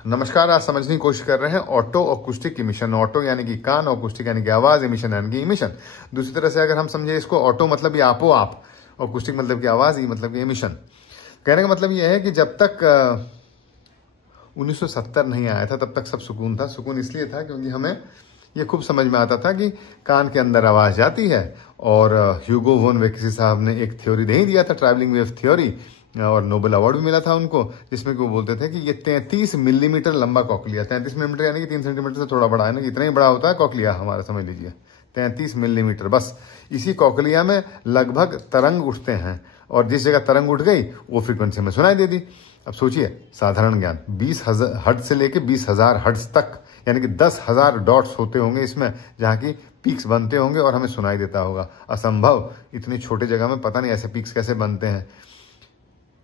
नमस्कार। आज समझने की कोशिश कर रहे हैं ऑटो अकूस्टिक इमिशन। ऑटो यानी कि कान, अकूस्टिक यानी कि आवाज, इमिशन यानी कि इमिशन। दूसरी तरह से अगर हम समझे इसको, ऑटो मतलब ये आपो आप, अकूस्टिक मतलब कि आवाज, ई मतलब कि इमिशन। कहने का मतलब ये है कि जब तक 1970 नहीं आया था तब तक सब सुकून था। सुकून इसलिए था क्योंकि हमें ये खूब समझ में आता था कि कान के अंदर आवाज जाती है। और ह्यूगो वॉन वेकेसी साहब ने एक थ्योरी नहीं दिया था, ट्रैवलिंग वेव थ्योरी, और नोबेल अवार्ड भी मिला था उनको, जिसमें कि वो बोलते थे कि ये 33 मिलीमीटर लंबा कॉकलिया, 33 मिलीमीटर यानी कि 3 सेंटीमीटर से थोड़ा बड़ा है ना, इतना ही बड़ा होता है कॉकलिया हमारा, समझ लीजिए 33 मिलीमीटर। बस इसी कॉकलिया में लगभग तरंग उठते हैं, और जिस जगह तरंग उठ गई वो फ्रीक्वेंसी में सुनाई दे दी। अब सोचिए, साधारण ज्ञान 20,000 हर्ट्ज से लेके 20,000 हर्ट्ज तक, यानी कि 10,000 डॉट्स होते होंगे इसमें, जहां की पीक्स बनते होंगे और हमें सुनाई देता होगा। असंभव, इतनी छोटी जगह में पता नहीं ऐसे पीक्स कैसे बनते हैं,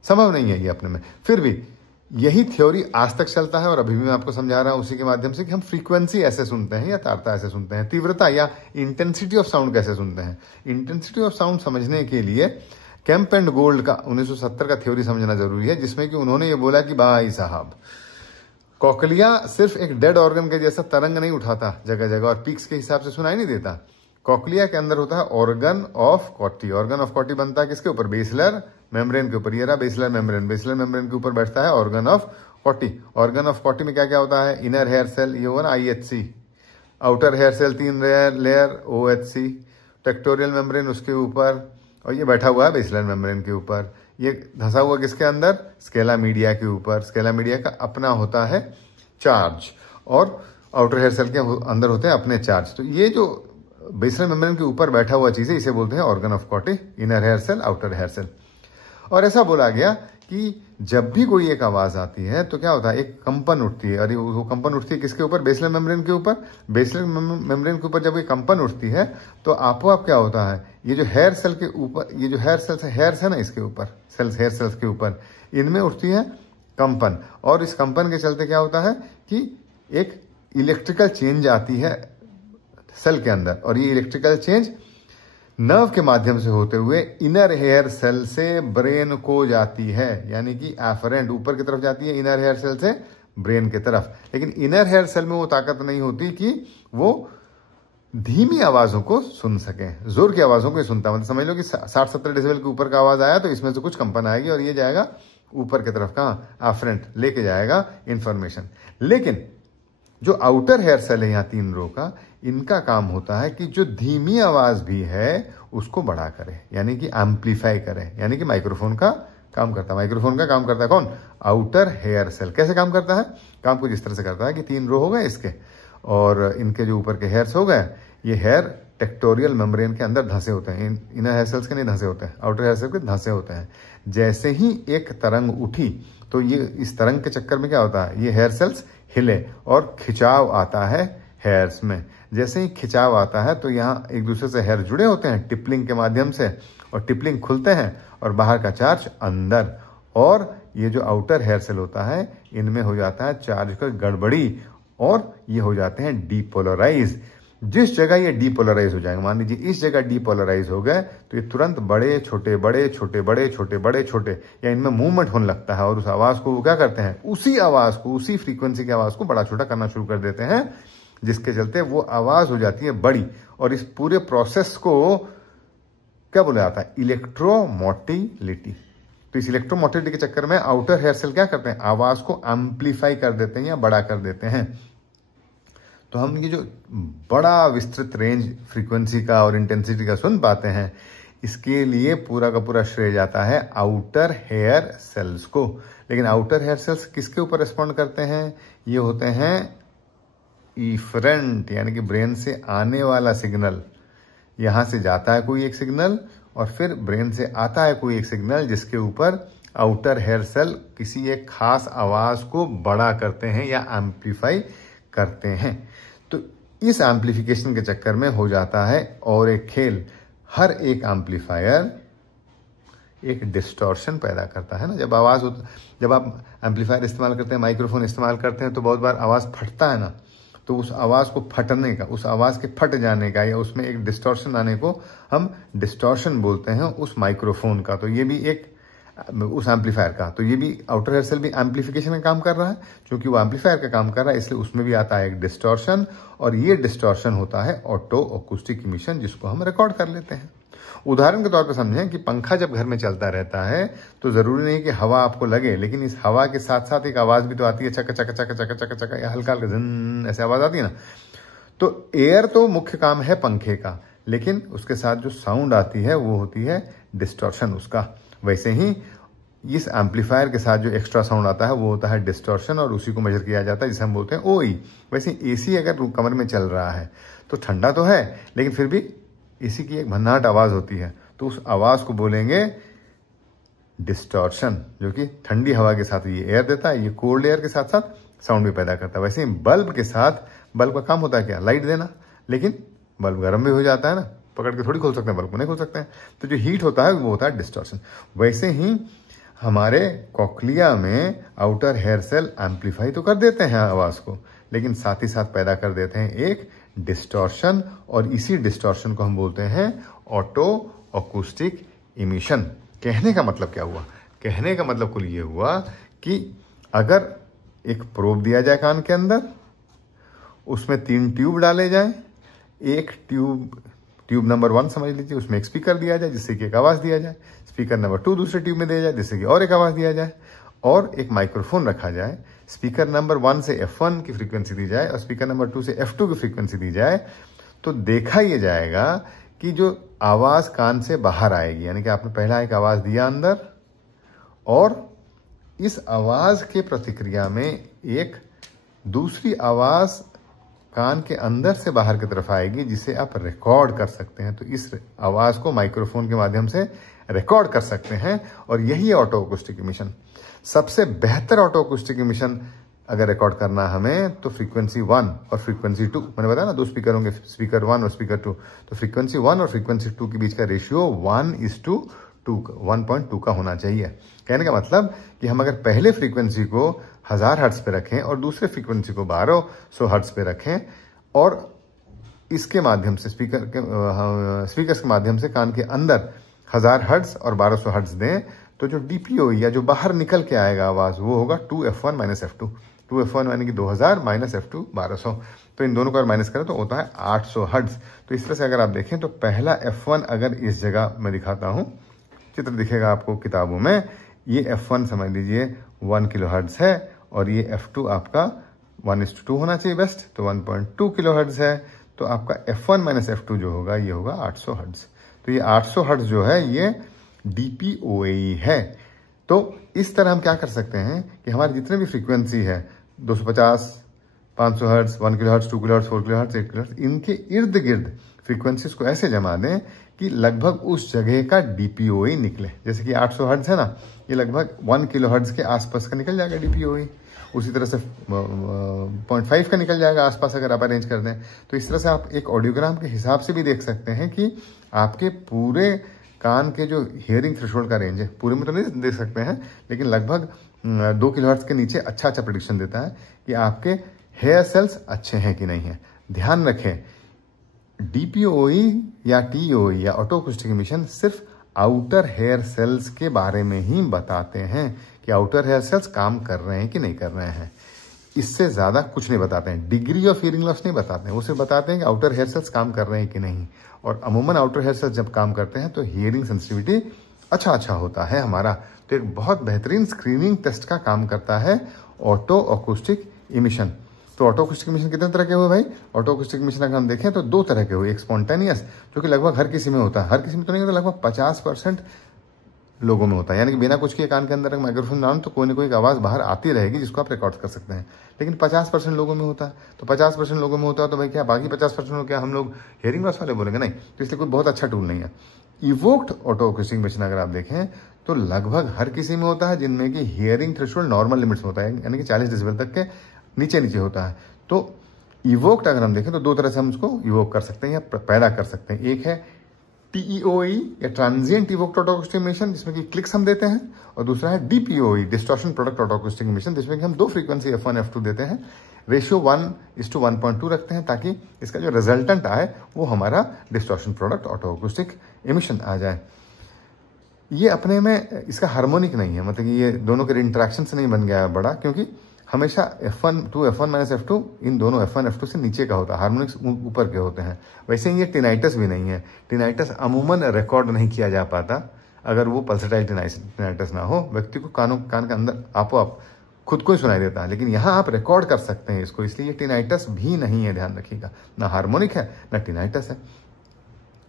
संभव नहीं है ये अपने में। फिर भी यही थ्योरी आज तक चलता है, और अभी भी मैं आपको समझा रहा हूं उसी के माध्यम से कि हम फ्रीक्वेंसी ऐसे सुनते हैं या तारता ऐसे सुनते हैं, तीव्रता या इंटेंसिटी ऑफ साउंड कैसे सुनते हैं। इंटेंसिटी ऑफ साउंड समझने के लिए कैंप एंड गोल्ड का 1970 का थ्योरी समझना जरूरी है, जिसमें कि उन्होंने ये बोला कि भाई साहब, कॉकलिया सिर्फ एक डेड ऑर्गन के जैसा तरंग नहीं उठाता जगह जगह और पीक्स के हिसाब से सुनाई नहीं देता। कॉकलिया के अंदर होता है ऑर्गन ऑफ कॉटी। ऑर्गन ऑफ कॉटी बनता है किसके ऊपर? बेसिलर मेम्ब्रेन के ऊपर। ये रहा बेसिलर मेम्ब्रेन। बेसिलर मेम्ब्रेन के ऊपर बैठता है ऑर्गन ऑफ कॉटी। ऑर्गन ऑफ कॉटी में क्या क्या होता है? इनर हेयर सेल, ये हुआ ना IHC। Outer hair cell 3 layer OHC। Tectorial membrane उसके ऊपर, और ये बैठा हुआ है बेसिलर मेम्ब्रेन के ऊपर। ये धंसा हुआ किसके अंदर? स्केला मीडिया के ऊपर। स्केला मीडिया का अपना होता है चार्ज, और आउटर हेयर सेल के अंदर होते हैं अपने चार्ज। तो ये जो बेसिलर मेम्ब्रेन के ऊपर बैठा हुआ चीज है, इसे बोलते हैं organ of Corti. Inner hair cell, outer hair cell. और ऐसा बोला गया कि जब भी कोई एक आवाज आती है तो क्या होता है? एक कंपन उठती है। और वो कंपन उठती है किसके ऊपर? बेसिलर मेम्ब्रेन के ऊपर। बेसिलर मेम्ब्रेन के ऊपर जब ये कंपन उठती है तो आपो आप क्या होता है? ये जो हेयर सेल के ऊपर, ये जो हेयर्स है ना, इसके ऊपर सेल्स, हेयर सेल्स के ऊपर, इनमें उठती है कंपन। और इस कंपन के चलते क्या होता है कि एक इलेक्ट्रिकल चेंज आती है सेल के अंदर, और ये इलेक्ट्रिकल चेंज नर्व के माध्यम से होते हुए इनर हेयर सेल से ब्रेन को जाती है, यानी कि एफरेंट ऊपर की तरफ जाती है इनर हेयर सेल से ब्रेन की तरफ। लेकिन इनर हेयर सेल में वो ताकत नहीं होती कि वो धीमी आवाजों को सुन सके, जोर की आवाजों को सुनता। मतलब समझ लो कि 60-70 डेसिबल के ऊपर का आवाज आया तो इसमें से कुछ कंपन आएगी और ये जाएगा ऊपर की तरफ, कहाँ? एफरेंट लेके जाएगा इंफॉर्मेशन। लेकिन जो आउटर हेयर सेल है यहाँ 3 रो का, इनका काम होता है कि जो धीमी आवाज भी है उसको बड़ा करे, यानी कि एम्पलीफाई करे, यानी कि माइक्रोफोन का काम करता है। माइक्रोफोन का काम करता है कौन? Outer hair cell. कैसे काम करता है? काम कुछ इस तरह से करता है कि 3 रो हो गए इसके, और इनके जो ऊपर के हेयर्स हो गए, ये हेयर टेक्टोरियल मेम्ब्रेन के अंदर धंसे होते हैं। इनर हेयर सेल्स के नहीं धंसे होते हैं, आउटर हेयर सेल के धंसे होते हैं। जैसे ही एक तरंग उठी तो ये इस तरंग के चक्कर में क्या होता है? ये हेयर सेल्स हिले और खिंचाव आता है हेयर्स में। जैसे ही खिंचाव आता है तो यहाँ एक दूसरे से हेयर जुड़े होते हैं टिपलिंग के माध्यम से, और टिपलिंग खुलते हैं और बाहर का चार्ज अंदर, और ये जो आउटर हेयर सेल होता है इनमें हो जाता है चार्ज का गड़बड़ी, और ये हो जाते हैं डीपोलराइज। जिस जगह ये डीपोलराइज हो जाएंगे, मान लीजिए इस जगह डीपोलराइज हो गए, तो ये तुरंत बड़े छोटे बड़े छोटे बड़े छोटे बड़े छोटे, या इनमें मूवमेंट होने लगता है, और उस आवाज को वो क्या करते हैं? उसी आवाज को, उसी फ्रीक्वेंसी की आवाज को बड़ा छोटा करना शुरू कर देते हैं, जिसके चलते वो आवाज हो जाती है बड़ी। और इस पूरे प्रोसेस को क्या बोला जाता है? इलेक्ट्रोमोटिलिटी। तो इस इलेक्ट्रोमोटिलिटी के चक्कर में आउटर हेयर सेल क्या करते हैं? आवाज को एम्पलीफाई कर देते हैं या बड़ा कर देते हैं। तो हम ये जो बड़ा विस्तृत रेंज फ्रीक्वेंसी का और इंटेंसिटी का सुन पाते हैं, इसके लिए पूरा का पूरा श्रेय जाता है आउटर हेयर सेल्स को। लेकिन आउटर हेयर सेल्स किसके ऊपर रिस्पॉन्ड करते हैं? ये होते हैं इफरेंट, यानी कि ब्रेन से आने वाला सिग्नल। यहां से जाता है कोई एक सिग्नल, और फिर ब्रेन से आता है कोई एक सिग्नल, जिसके ऊपर आउटर हेयर सेल किसी एक खास आवाज को बड़ा करते हैं या एम्पलीफाई करते हैं। तो इस एम्पलीफिकेशन के चक्कर में हो जाता है और एक खेल, हर एक एम्पलीफायर एक डिस्टॉर्शन पैदा करता है ना। जब आप एम्पलीफायर इस्तेमाल करते हैं, माइक्रोफोन इस्तेमाल करते हैं, तो बहुत बार आवाज फटता है ना, तो उस आवाज को फटने का, उस आवाज के फट जाने का, या उसमें एक डिस्टॉर्शन आने को हम डिस्टॉर्शन बोलते हैं उस माइक्रोफोन का। तो ये भी एक उस एम्पलीफायर का, तो ये भी आउटर हेयर सेल भी एम्पलीफिकेशन का काम कर रहा है। क्योंकि वो एम्पलीफायर का काम कर रहा है इसलिए उसमें भी आता है एक डिस्टॉर्शन, और ये डिस्टॉर्शन होता है ऑटो अकूस्टिक इमिशन, जिसको हम रिकॉर्ड कर लेते हैं। उदाहरण के तौर पर समझें कि पंखा जब घर में चलता रहता है तो जरूरी नहीं कि हवा आपको लगे, लेकिन इस हवा के साथ साथ एक आवाज भी तो आती है, चक चक चक चक चक चक, या हल्का हल्का झन ऐसे आवाज आती है ना। तो एयर तो मुख्य काम है पंखे का, लेकिन उसके साथ जो साउंड आती है वो होती है डिस्टॉर्शन उसका। वैसे ही इस एम्पलीफायर के साथ जो एक्स्ट्रा साउंड आता है वो होता है डिस्टॉर्शन, और उसी को मेजर किया जाता है जिसे हम बोलते हैं ओई। वैसे एसी अगर कमरे में चल रहा है तो ठंडा तो है, लेकिन फिर भी एसी की एक भन्नाट आवाज होती है, तो उस आवाज को बोलेंगे डिस्टॉर्शन, जो कि ठंडी हवा के साथ ये एयर देता है, ये कोल्ड एयर के साथ साथ साउंड भी पैदा करता है। वैसे ही बल्ब के साथ, बल्ब का काम होता है क्या, लाइट देना, लेकिन बल्ब गर्म भी हो जाता है ना, पकड़ के थोड़ी खोल सकते हैं, बल्ब को नहीं खोल सकते हैं, तो जो हीट होता है वो होता है डिस्टॉर्शन। वैसे ही हमारे कॉक्लिया में आउटर हेयर सेल एम्पलीफाई तो कर देते हैं आवाज को, लेकिन साथ ही साथ पैदा कर देते हैं एक डिस्टॉर्शन, और इसी डिस्टॉर्शन को हम बोलते हैं ऑटो अकूस्टिक इमिशन। कहने का मतलब क्या हुआ, कहने का मतलब कुल ये हुआ कि अगर एक प्रोब दिया जाए कान के अंदर, उसमें 3 ट्यूब डाले जाए, एक ट्यूब नंबर 1 समझ लीजिए, उसमें एक स्पीकर दिया जाए जिससे कि एक आवाज दिया जाए, स्पीकर नंबर 2 दूसरे ट्यूब में दिया जाए जिससे कि और एक आवाज दिया जाए, और एक माइक्रोफोन रखा जाए, स्पीकर नंबर 1 से F1 की फ्रीक्वेंसी दी जाए और स्पीकर नंबर 2 से F2 की फ्रीक्वेंसी दी जाए, तो देखा यह जाएगा कि जो आवाज कान से बाहर आएगी, यानी कि आपने पहला एक आवाज दिया अंदर, और इस आवाज के प्रतिक्रिया में एक दूसरी आवाज कान के अंदर से बाहर की तरफ आएगी, जिसे आप रिकॉर्ड कर सकते हैं। तो इस आवाज को माइक्रोफोन के माध्यम से रिकॉर्ड कर सकते हैं, और यही है ऑटो अकूस्टिक इमिशन। सबसे बेहतर ऑटो अकूस्टिक इमिशन अगर रिकॉर्ड करना हमें, तो फ्रीक्वेंसी 1 और फ्रीक्वेंसी 2, मैंने बताया ना 2 स्पीकर होंगे, स्पीकर 1 और स्पीकर 2, तो फ्रीक्वेंसी 1 और फ्रीक्वेंसी 2 के बीच का रेशियो 1:2 का होना चाहिए। कहने का मतलब कि हम अगर पहले फ्रीक्वेंसी को 1000 हर्ट्ज पे रखें और दूसरे फ्रीक्वेंसी को 1200 हर्ट्ज पे रखें, और इसके माध्यम से स्पीकर्स के माध्यम से कान के अंदर 1000 हर्ट्ज और 1200 हर्ट्ज दें, तो जो डीपीओ या जो बाहर निकल के आएगा आवाज वो होगा 2F1 - F2। 2F1 यानी कि 2000 - F2 1200, तो इन दोनों को अगर माइनस करें तो होता है 800 हर्ट्ज। तो इस तरह से अगर आप देखें तो पहला F1 अगर इस जगह मैं दिखाता हूं, चित्र दिखेगा आपको किताबों में, ये F1 समझ लीजिए 1 किलो हर्ट्ज है, और ये F2 आपका 1:2 होना चाहिए बेस्ट, तो 1.2 किलो हर्ट्ज है। तो आपका F1 - F2 जो होगा ये होगा 800 हर्ट्ज। तो ये 800 हर्ट्ज जो है ये DPOAE है। तो इस तरह हम क्या कर सकते हैं कि हमारे जितने भी फ्रीक्वेंसी है 250, 500 hertz, 1 kilo hertz, 2 kilo hertz, 4 kilo hertz, 8 kilo hertz, इनके इर्द गिर्द फ्रीक्वेंसीज को ऐसे जमा दें कि लगभग उस जगह का DPOAE निकले। जैसे कि 800 हर्ट्ज है ना, ये लगभग 1 किलो हर्ट्ज के आसपास का निकल जाएगा DPOAE। उसी तरह से 0.5 का निकल जाएगा आसपास अगर आप अरेंज कर दें। तो इस तरह से आप एक ऑडियोग्राम के हिसाब से भी देख सकते हैं कि आपके पूरे कान के जो हियरिंग थ्रेशोल्ड का रेंज है, पूरे में तो नहीं देख सकते हैं, लेकिन लगभग 2 किलोहर्ट्ज के नीचे अच्छा प्रेडिक्शन देता है कि आपके हेयर सेल्स अच्छे हैं कि नहीं है। ध्यान रखें, DPOAE या TOAE या ऑटो अकूस्टिक इमिशन सिर्फ आउटर हेयर सेल्स के बारे में ही बताते हैं कि आउटर हेयर सेल्स काम कर रहे हैं कि नहीं कर रहे हैं। इससे ज्यादा कुछ नहीं बताते हैं। डिग्री ऑफ हियरिंग लॉस नहीं बताते हैं, वो सिर्फ बताते हैं कि आउटर हेयर सेल्स काम कर रहे हैं कि नहीं। और अमूमन आउटर हेयर सेल्स जब काम करते हैं तो हियरिंग सेंसिटिविटी अच्छा होता है हमारा। तो एक बहुत बेहतरीन स्क्रीनिंग टेस्ट का काम करता है ऑटो अकूस्टिक इमिशन। तो ऑटो अकूस्टिक इमिशन कितने तरह के हुए भाई? ऑटो अकूस्टिक इमिशन अगर हम देखें तो 2 तरह के हुए। एक स्पॉन्टेनियस, जो कि लगभग हर किसी में होता है, हर किसी में तो नहीं होता, लगभग 50% लोगों में होता है। यानी कि बिना कुछ किए कान के अंदर एक माइक्रोफोन डाउन तो कोई ना कोई आवाज बाहर आती रहेगी जिसको आप रिकॉर्ड कर सकते हैं। लेकिन 50% लोगों में होता है। तो 50% लोगों में होता है तो भाई क्या बाकी 50% लोग क्या हम लोग हियरिंग लॉस वाले बोलेंगे? नहीं। तो इसलिए कोई बहुत अच्छा टूल नहीं है। इवोक्ड ऑटो अकूस्टिक इमिशन अगर आप देखें तो लगभग हर किसी में होता है, जिनमें कि हियरिंग थ्रेशोल्ड नॉर्मल लिमिट्स होता है, यानी कि 40 डेसिबल तक के नीचे होता है। तो इवोक्ड अगर हम देखें तो 2 तरह से हम उसको इवोक कर सकते हैं या पैदा कर सकते हैं। एक है TEOE या transient evoked auto acoustic emission, जिसमें कि क्लिक्स हम देते हैं, और दूसरा है DPOE distortion product otoacoustic emission, जिसमें कि हम 2 फ्रीक्वेंसी F1 F2 देते हैं, रेशियो 1:1.2 रखते हैं ताकि इसका जो रिजल्टेंट आए वो हमारा distortion product otoacoustic emission आ जाए। ये अपने में इसका हार्मोनिक नहीं है, मतलब कि ये दोनों के इंटरेक्शन से नहीं बन गया है बड़ा, क्योंकि हमेशा F1 to F1 minus F2 इन दोनों F1 F2 से नीचे का होता है, हार्मोनिक्स ऊपर के होते हैं। वैसे ही ये टिनाइटस भी नहीं है। टिनाइटस अमूमन रिकॉर्ड नहीं किया जा पाता अगर वो पल्सेटाइल टिनाइटस ना हो, व्यक्ति को कान के अंदर आपो आप खुद को ही सुनाई देता है, लेकिन यहाँ आप रिकॉर्ड कर सकते हैं इसको, इसलिए ये टिनाइटस भी नहीं है, ध्यान रखिएगा। ना हार्मोनिक है ना टिनाइटस है।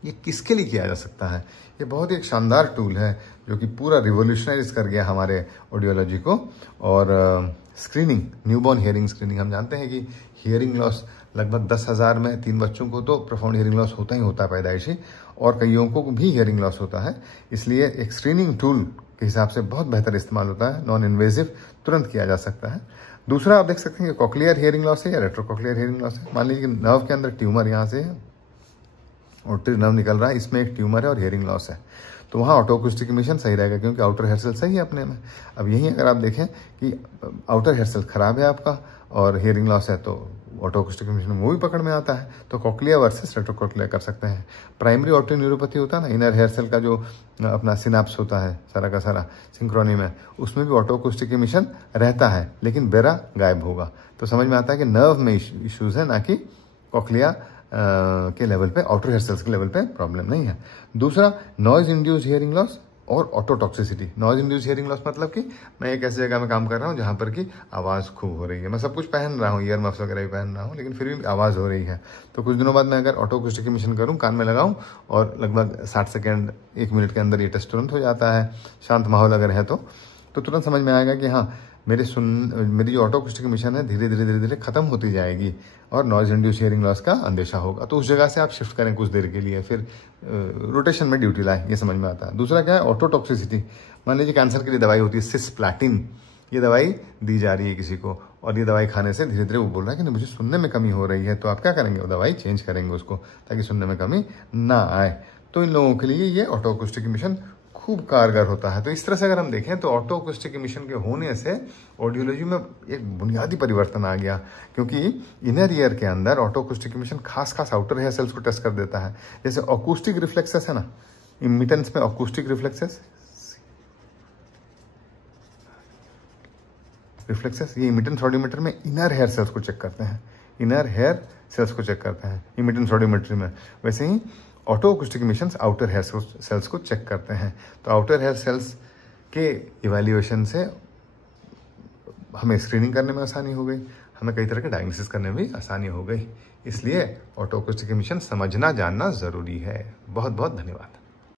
ये किसके लिए किया जा सकता है? ये बहुत ही एक शानदार टूल है जो कि पूरा रिवोल्यूशनाइज कर गया हमारे ऑडियोलॉजी को। और स्क्रीनिंग, न्यूबॉर्न हियरिंग स्क्रीनिंग, हम जानते हैं कि हियरिंग लॉस लगभग 10,000 में 3 बच्चों को तो प्रोफाउंड हियरिंग लॉस होता ही होता है पैदाइशी, और कईयों को भी हियरिंग लॉस होता है। इसलिए एक स्क्रीनिंग टूल के हिसाब से बहुत बेहतर इस्तेमाल होता है, नॉन इन्वेजिव, तुरंत किया जा सकता है। दूसरा आप देख सकते हैं कि कॉक्लियर हियरिंग लॉस है या रेट्रोकॉक्लियर हियरिंग लॉस है। मान लीजिए कि नर्व के अंदर ट्यूमर यहाँ से है, ऑडिटरी नर्व निकल रहा है, इसमें एक ट्यूमर है और हियरिंग लॉस है, तो वहाँ ऑटोअकूस्टिक इमिशन सही रहेगा, क्योंकि आउटर हेयर सेल सही है अपने में। अब यही अगर आप देखें कि आउटर हेयर सेल खराब है आपका और हियरिंग लॉस है, तो ऑटोअकूस्टिक इमिशन वो भी पकड़ में आता है, तो कॉक्लियर वर्सेस रेट्रोकॉक्लियर कर सकते हैं। प्राइमरी ऑटो न्यूरोपैथी होता है ना, इनर हेयर सेल का जो अपना सिनाप्स होता है सारा का सारा सिंक्रोनी में, उसमें भी ऑटोअकूस्टिक इमिशन रहता है, लेकिन बेरा गायब होगा। तो समझ में आता है कि नर्व में इश्यूज है, ना कि कॉक्लिया के लेवल पे, आउटर हेयर सेल्स के लेवल पे प्रॉब्लम नहीं है। दूसरा, नॉइज इंड्यूस हियरिंग लॉस और autotoxicity. Noise induce hearing loss मतलब कि मैं एक ऐसी जगह में काम कर रहा हूँ जहाँ पर कि आवाज़ खूब हो रही है, मैं सब कुछ पहन रहा हूँ, ईयर मफ्स वगैरह भी पहन रहा हूँ, लेकिन फिर भी आवाज़ हो रही है, तो कुछ दिनों बाद मैं अगर ऑटोअकूस्टिक इमिशन करूँ, कान में लगाऊँ, और लगभग 60 सेकेंड 1 मिनट के अंदर ये टेस्ट तुरंत हो जाता है, शांत माहौल अगर है तो तुरंत समझ में आएगा कि हाँ, मेरी जो ऑटोअकूस्टिक इमिशन है धीरे धीरे खत्म होती जाएगी और नॉइज इंड्यूस हियरिंग लॉस का अंदेशा होगा। तो उस जगह से आप शिफ्ट करें कुछ देर के लिए, फिर रोटेशन में ड्यूटी लाएं, ये समझ में आता है। दूसरा क्या है? ऑटोटॉक्सिसिटी। मान लीजिए कैंसर के लिए दवाई होती है सिस्प्लैटिन, ये दवाई दी जा रही है किसी को, और ये दवाई खाने से धीरे धीरे वो बोल रहा है कि मुझे सुनने में कमी हो रही है, तो आप क्या करेंगे? वो दवाई चेंज करेंगे उसको, ताकि सुनने में कमी ना आए। तो इन लोगों के लिए ये ऑटोअकूस्टिक इमिशन खूब कारगर होता है। तो इस तरह से अगर हम देखें तो ऑटोअकूस्टिक इमिशन के होने से ऑडियोलॉजी में एक बुनियादी परिवर्तन आ गया, क्योंकि इनर ईयर के अंदर ऑटोअकूस्टिक इमिशन खास आउटर हेयर सेल्स को टेस्ट कर देता है। जैसे अकूस्टिक रिफ्लेक्सेस है ना, इमिटेंस में अकूस्टिक रिफ्लेक्सेस, ये इमिटेंस ऑडियोमेट्री में इनर हेयर सेल्स को चेक करते हैं, इनर हेयर सेल्स को चेक करते हैं इमिटेंस ऑडियोमेट्री में। वैसे ही ऑटोअकूस्टिक इमिशंस आउटर हेयर सेल्स को चेक करते हैं। तो आउटर हेयर सेल्स के इवैल्यूएशन से हमें स्क्रीनिंग करने में आसानी हो गई, हमें कई तरह के डायग्नोसिस करने में भी आसानी हो गई। इसलिए ऑटोअकूस्टिक इमिशन समझना जानना जरूरी है। बहुत बहुत धन्यवाद।